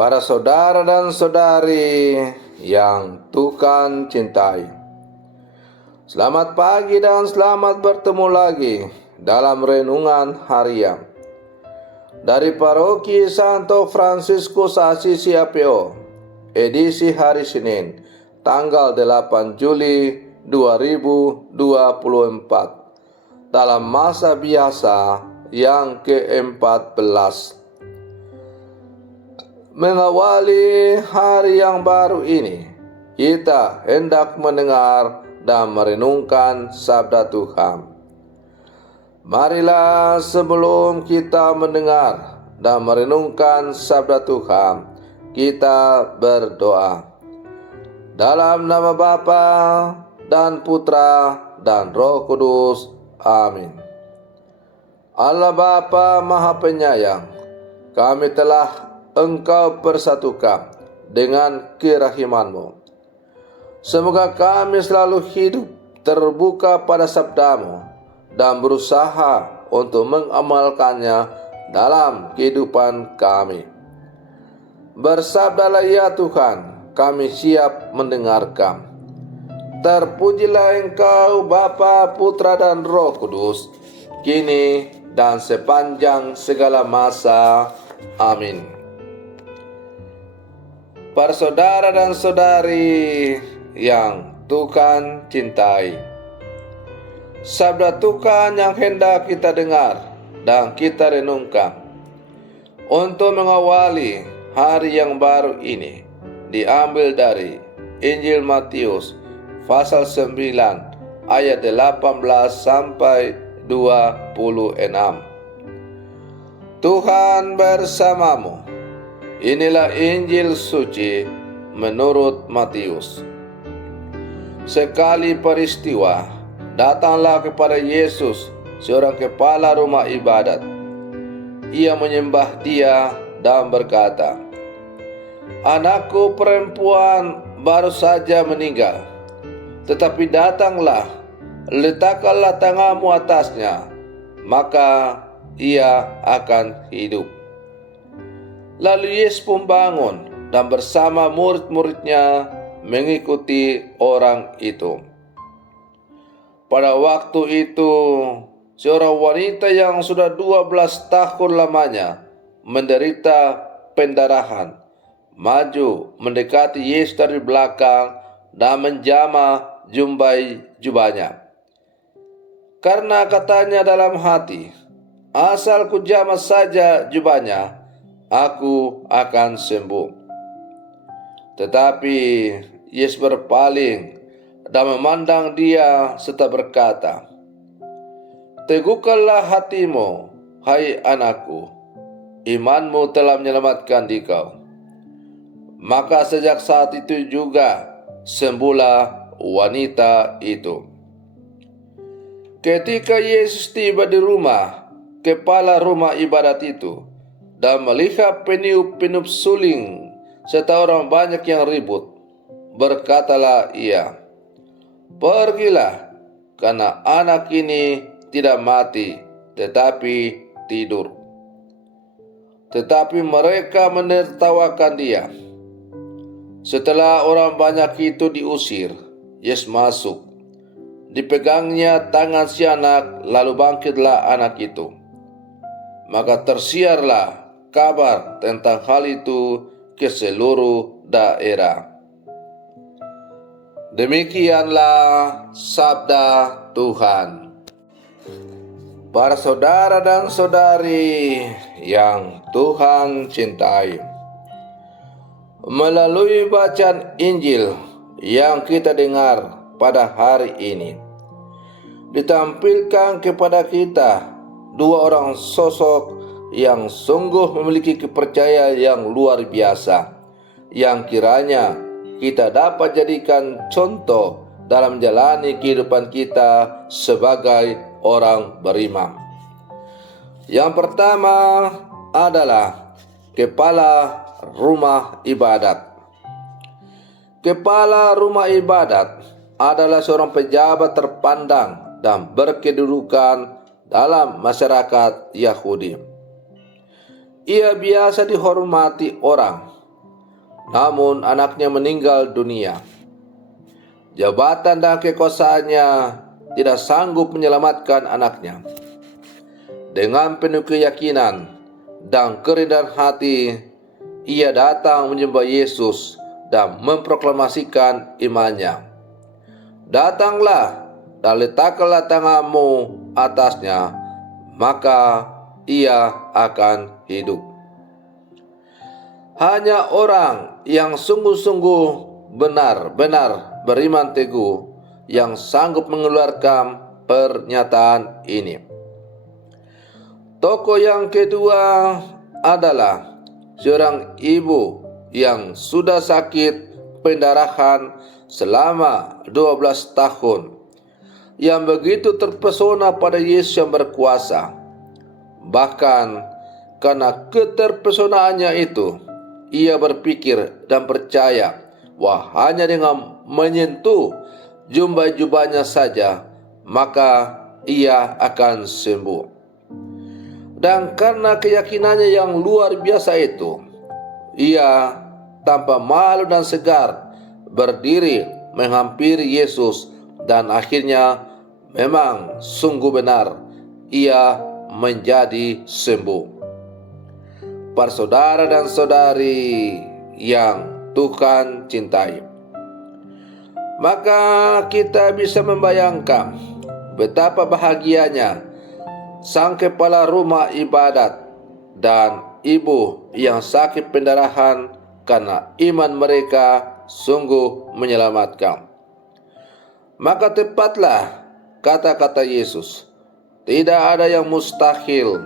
Para saudara dan saudari yang Tuhan cintai, selamat pagi dan selamat bertemu lagi dalam renungan harian dari Paroki Santo Fransiskus Assisi APO, edisi hari Senin, tanggal 8 Juli 2024, dalam masa biasa yang ke-14. Mengawali hari yang baru ini, kita hendak mendengar dan merenungkan sabda Tuhan. Marilah sebelum kita mendengar dan merenungkan sabda Tuhan, kita berdoa. Dalam nama Bapa dan Putra dan Roh Kudus. Amin. Allah Bapa Maha Penyayang, kami telah Engkau persatukan dengan kerahiman-Mu. Semoga kami selalu hidup terbuka pada sabda-Mu dan berusaha untuk mengamalkannya dalam kehidupan kami. Bersabdalah ya Tuhan, kami siap mendengarkan. Terpujilah Engkau Bapa, Putra dan Roh Kudus, kini dan sepanjang segala masa. Amin. Para saudara dan saudari yang Tuhan cintai, sabda Tuhan yang hendak kita dengar dan kita renungkan untuk mengawali hari yang baru ini diambil dari Injil Matius pasal 9 ayat 18 sampai 26. Tuhan bersamamu. Inilah Injil suci menurut Matius. Sekali peristiwa, datanglah kepada Yesus seorang kepala rumah ibadat. Ia menyembah Dia dan berkata, "Anakku perempuan baru saja meninggal, tetapi datanglah, letakkanlah tanganmu atasnya, maka ia akan hidup." Lalu Yesus pun bangun dan bersama murid-muridnya mengikuti orang itu. Pada waktu itu, seorang wanita yang sudah 12 tahun lamanya menderita pendarahan maju mendekati Yesus dari belakang dan menjamah jubahnya. Karena katanya dalam hati, "Asal ku jamah saja jubahnya, aku akan sembuh." Tetapi Yesus berpaling dan memandang dia serta berkata, "Teguhkanlah hatimu, hai anakku, imanmu telah menyelamatkan dikau." Maka sejak saat itu juga sembuhlah wanita itu. Ketika Yesus tiba di rumah kepala rumah ibadat itu dan melihat peniup-peniup suling serta orang banyak yang ribut, berkatalah ia, "Pergilah, karena anak ini tidak mati, tetapi tidur." Tetapi mereka menertawakan dia. Setelah orang banyak itu diusir, Yesus masuk. Dipegangnya tangan si anak, lalu bangkitlah anak itu. Maka tersiarlah kabar tentang hal itu ke seluruh daerah. Demikianlah sabda Tuhan. Para saudara dan saudari yang Tuhan cintai, melalui bacaan Injil yang kita dengar pada hari ini, ditampilkan kepada kita dua orang sosok yang sungguh memiliki kepercayaan yang luar biasa, yang kiranya kita dapat jadikan contoh dalam menjalani kehidupan kita sebagai orang beriman. Yang pertama adalah kepala rumah ibadat. Kepala rumah ibadat adalah seorang pejabat terpandang dan berkedudukan dalam masyarakat Yahudi. Ia biasa dihormati orang namun anaknya meninggal dunia. Jabatan dan kekuasaannya tidak sanggup menyelamatkan anaknya. Dengan penuh keyakinan dan kerendahan hati, ia datang menyembah Yesus dan memproklamasikan imannya. Datanglah dan letakkanlah tanganmu atasnya, maka ia akan hidup. Hanya orang yang sungguh-sungguh benar-benar beriman teguh yang sanggup mengeluarkan pernyataan ini. Tokoh yang kedua adalah seorang ibu yang sudah sakit pendarahan selama 12 tahun, yang begitu terpesona pada Yesus yang berkuasa. Bahkan karena keterpesonaannya itu, ia berpikir dan percaya bahwa hanya dengan menyentuh jubah-jubahnya saja, maka ia akan sembuh. Dan karena keyakinannya yang luar biasa itu, ia tanpa malu dan segar berdiri menghampiri Yesus, dan akhirnya memang sungguh benar ia menjadi sembuh. Para saudara dan saudari yang Tuhan cintai, maka kita bisa membayangkan betapa bahagianya sang kepala rumah ibadat dan ibu yang sakit pendarahan karena iman mereka sungguh menyelamatkan. Maka tepatlah kata-kata Yesus, tidak ada yang mustahil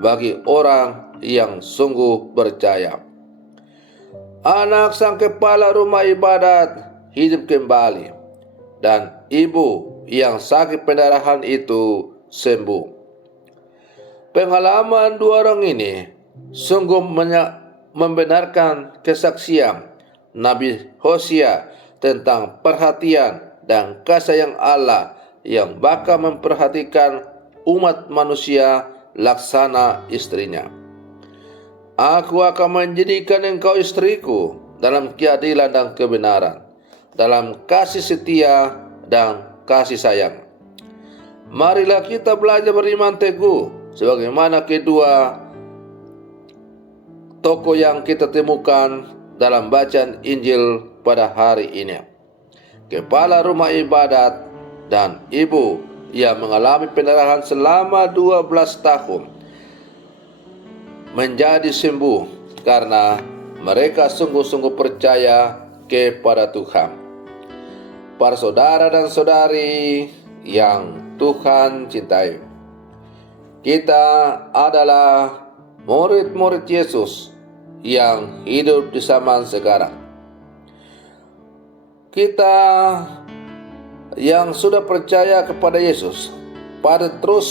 bagi orang yang sungguh percaya. Anak sang kepala rumah ibadat hidup kembali, dan ibu yang sakit pendarahan itu sembuh. Pengalaman dua orang ini sungguh membenarkan kesaksian Nabi Hosea tentang perhatian dan kasih sayang Allah yang bakal memperhatikan umat manusia laksana istrinya. Aku akan menjadikan engkau istriku dalam keadilan dan kebenaran, dalam kasih setia dan kasih sayang. Marilah kita belajar beriman teguh sebagaimana kedua tokoh yang kita temukan dalam bacaan Injil pada hari ini. Kepala rumah ibadat dan ibu yang mengalami pendarahan selama 12 tahun menjadi sembuh karena mereka sungguh-sungguh percaya kepada Tuhan. Para saudara dan saudari yang Tuhan cintai, kita adalah murid-murid Yesus yang hidup di zaman sekarang. Kita yang sudah percaya kepada Yesus pada terus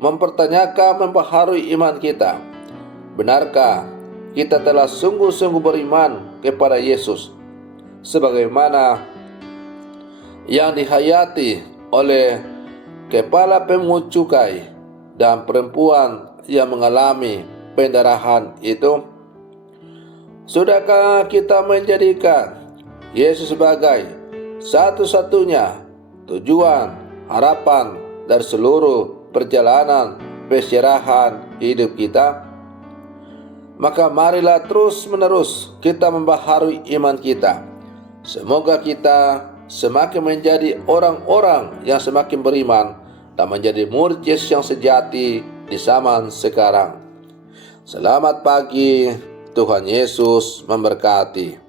mempertanyakan, membaharui iman kita. Benarkah kita telah sungguh-sungguh beriman kepada Yesus sebagaimana yang dihayati oleh kepala pemungut cukai dan perempuan yang mengalami pendarahan itu? Sudahkah kita menjadikan Yesus sebagai satu-satunya tujuan, harapan dari seluruh perjalanan penyerahan hidup kita? Maka marilah terus-menerus kita membaharui iman kita. Semoga kita semakin menjadi orang-orang yang semakin beriman dan menjadi murid Yesus yang sejati di zaman sekarang. Selamat pagi, Tuhan Yesus memberkati.